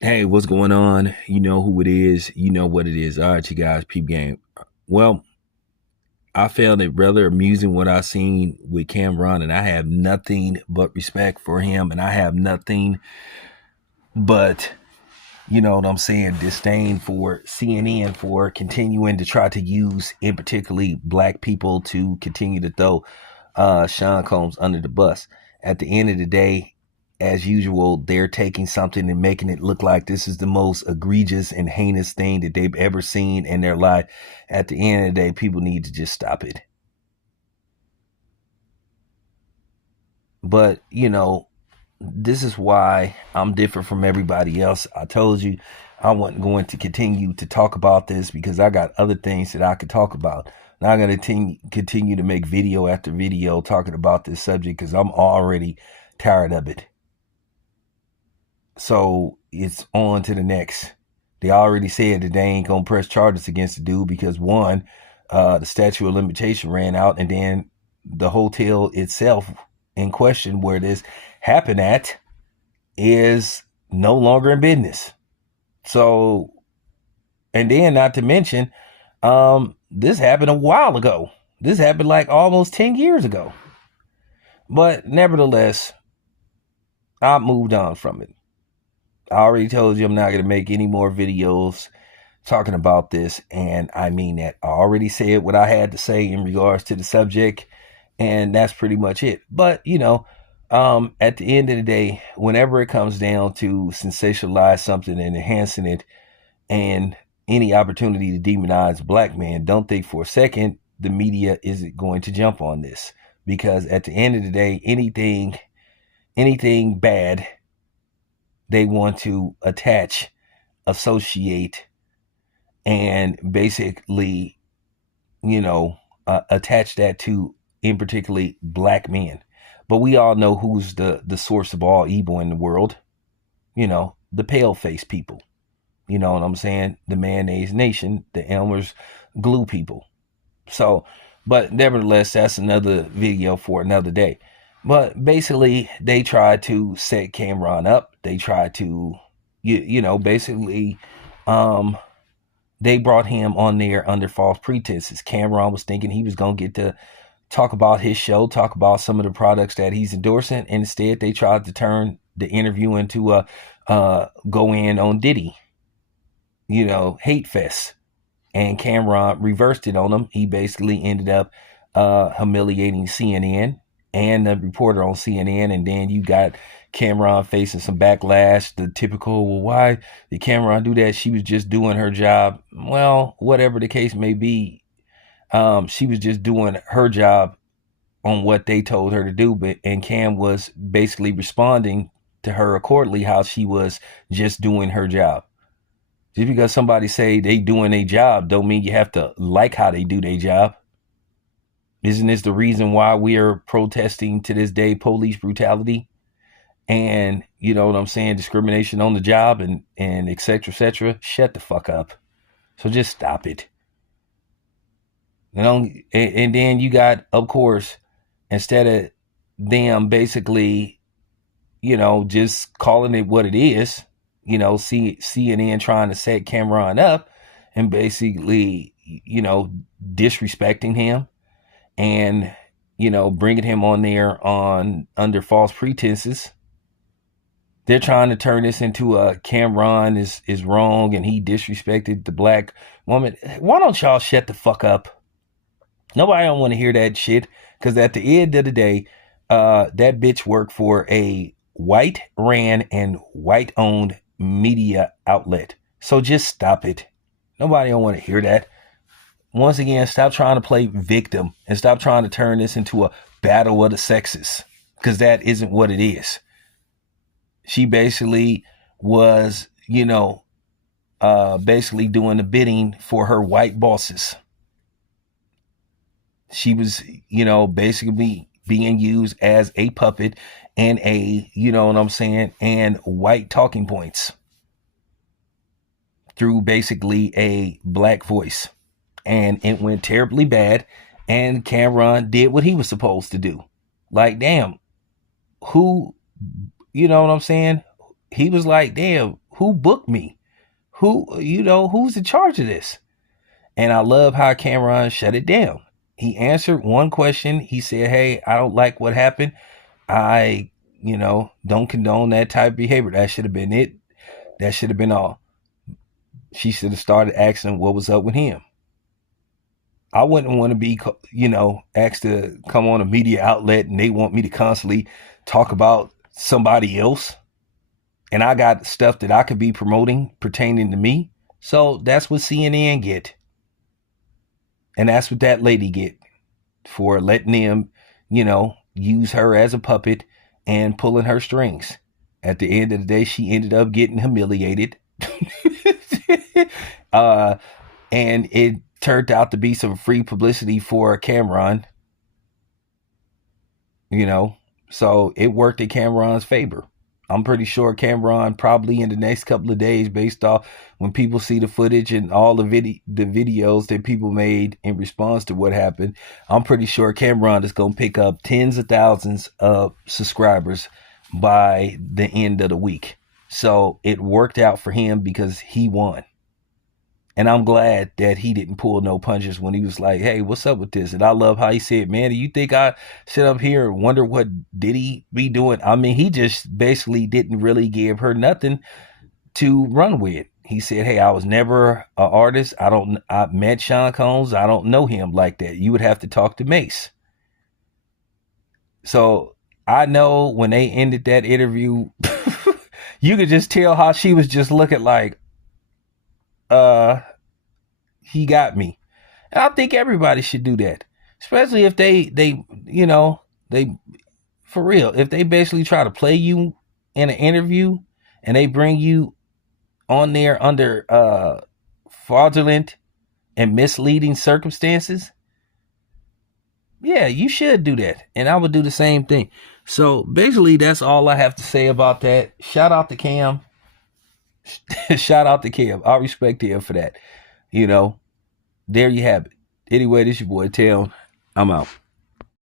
Hey, what's going on? You know who it is. You know what it is. All right, you guys, peep game. Well, I found it rather amusing what I seen with Cameron, and I have nothing but respect for him, and I have nothing but, you know what I'm saying, disdain for CNN for continuing to try to use, in particularly black people, to continue to throw Sean Combs under the bus. At the end of the day, as usual, they're taking something and making it look like this is the most egregious and heinous thing that they've ever seen in their life. At the end of the day, people need to just stop it. But, this is why I'm different from everybody else. I told you I wasn't going to continue to talk about this because I got other things that I could talk about. Now I'm going to continue to make video after video talking about this subject because I'm already tired of it. So it's on to the next. They already said that they ain't gonna press charges against the dude because one, the statute of limitation ran out, and then the hotel itself in question where this happened at is no longer in business. So, and then not to mention, this happened a while ago. This happened like almost 10 years ago. But nevertheless, I moved on from it. I already told you I'm not going to make any more videos talking about this, and I mean that. I already said what I had to say in regards to the subject, and that's pretty much it. But, at the end of the day, whenever it comes down to sensationalize something and enhancing it and any opportunity to demonize black men, don't think for a second the media isn't going to jump on this. Because at the end of the day, anything bad they want to associate, and basically, attach that to, in particularly, black men. But we all know who's the source of all evil in the world. The pale face people. You know what I'm saying? The mayonnaise nation, the Elmer's glue people. So, but nevertheless, that's another video for another day. But basically, they tried to set Cameron up. They tried to, basically, um, they brought him on there under false pretenses. Cameron was thinking he was going to get to talk about his show, talk about some of the products that he's endorsing. Instead, they tried to turn the interview into a go in on Diddy, hate fest. And Cameron reversed it on him. He basically ended up humiliating CNN and the reporter on CNN. And then you got Cameron facing some backlash. The typical, well, why did Cameron do that? She was just doing her job. Well, whatever the case may be, she was just doing her job on what they told her to do. And Cam was basically responding to her accordingly, how she was just doing her job. Just because somebody say they doing a job don't mean you have to like how they do their job. Isn't this the reason why we are protesting to this day police brutality and, you know what I'm saying, discrimination on the job and et cetera, et cetera? Shut the fuck up. So just stop it. And then you got, of course, instead of them basically, just calling it what it is, CNN trying to set Cameron up and basically, disrespecting him and, bringing him on there under false pretenses. They're trying to turn this into a Cameron is wrong and he disrespected the black woman. Why don't y'all shut the fuck up? Nobody don't want to hear that shit, because at the end of the day, that bitch worked for a white ran and white owned media outlet. So just stop it. Nobody don't want to hear that. Once again, stop trying to play victim and stop trying to turn this into a battle of the sexes, because that isn't what it is. She basically was, basically doing the bidding for her white bosses. She was, basically being used as a puppet and and white talking points through basically a black voice. And it went terribly bad. And Cameron did what he was supposed to do. Like, damn, who, He was like, damn, Who booked me? Who's in charge of this? And I love how Cameron shut it down. He answered one question. He said, hey, I don't like what happened. I, don't condone that type of behavior. That should have been it. That should have been all. She should have started asking what was up with him. I wouldn't want to be, asked to come on a media outlet and they want me to constantly talk about somebody else. And I got stuff that I could be promoting pertaining to me. So that's what CNN get. And that's what that lady get for letting them, use her as a puppet and pulling her strings. At the end of the day, she ended up getting humiliated. And it turned out to be some free publicity for Cameron. So it worked in Cameron's favor. I'm pretty sure Cameron probably in the next couple of days, based off when people see the footage and all the videos that people made in response to what happened, I'm pretty sure Cameron is going to pick up tens of thousands of subscribers by the end of the week. So it worked out for him because he won. And I'm glad that he didn't pull no punches when he was like, hey, what's up with this? And I love how he said, man, do you think I sit up here and wonder what Diddy be doing? I mean, he just basically didn't really give her nothing to run with. He said, hey, I was never an artist. I met Sean Combs. I don't know him like that. You would have to talk to Mace. So I know when they ended that interview, you could just tell how she was just looking like, he got me. And I think everybody should do that. Especially if they for real, if they basically try to play you in an interview and they bring you on there under fraudulent and misleading circumstances, yeah, you should do that. And I would do the same thing. So basically that's all I have to say about that. Shout out to Cam. Shout out to Cam. I respect him for that. There you have it. Anyway, this your boy Tail. I'm out.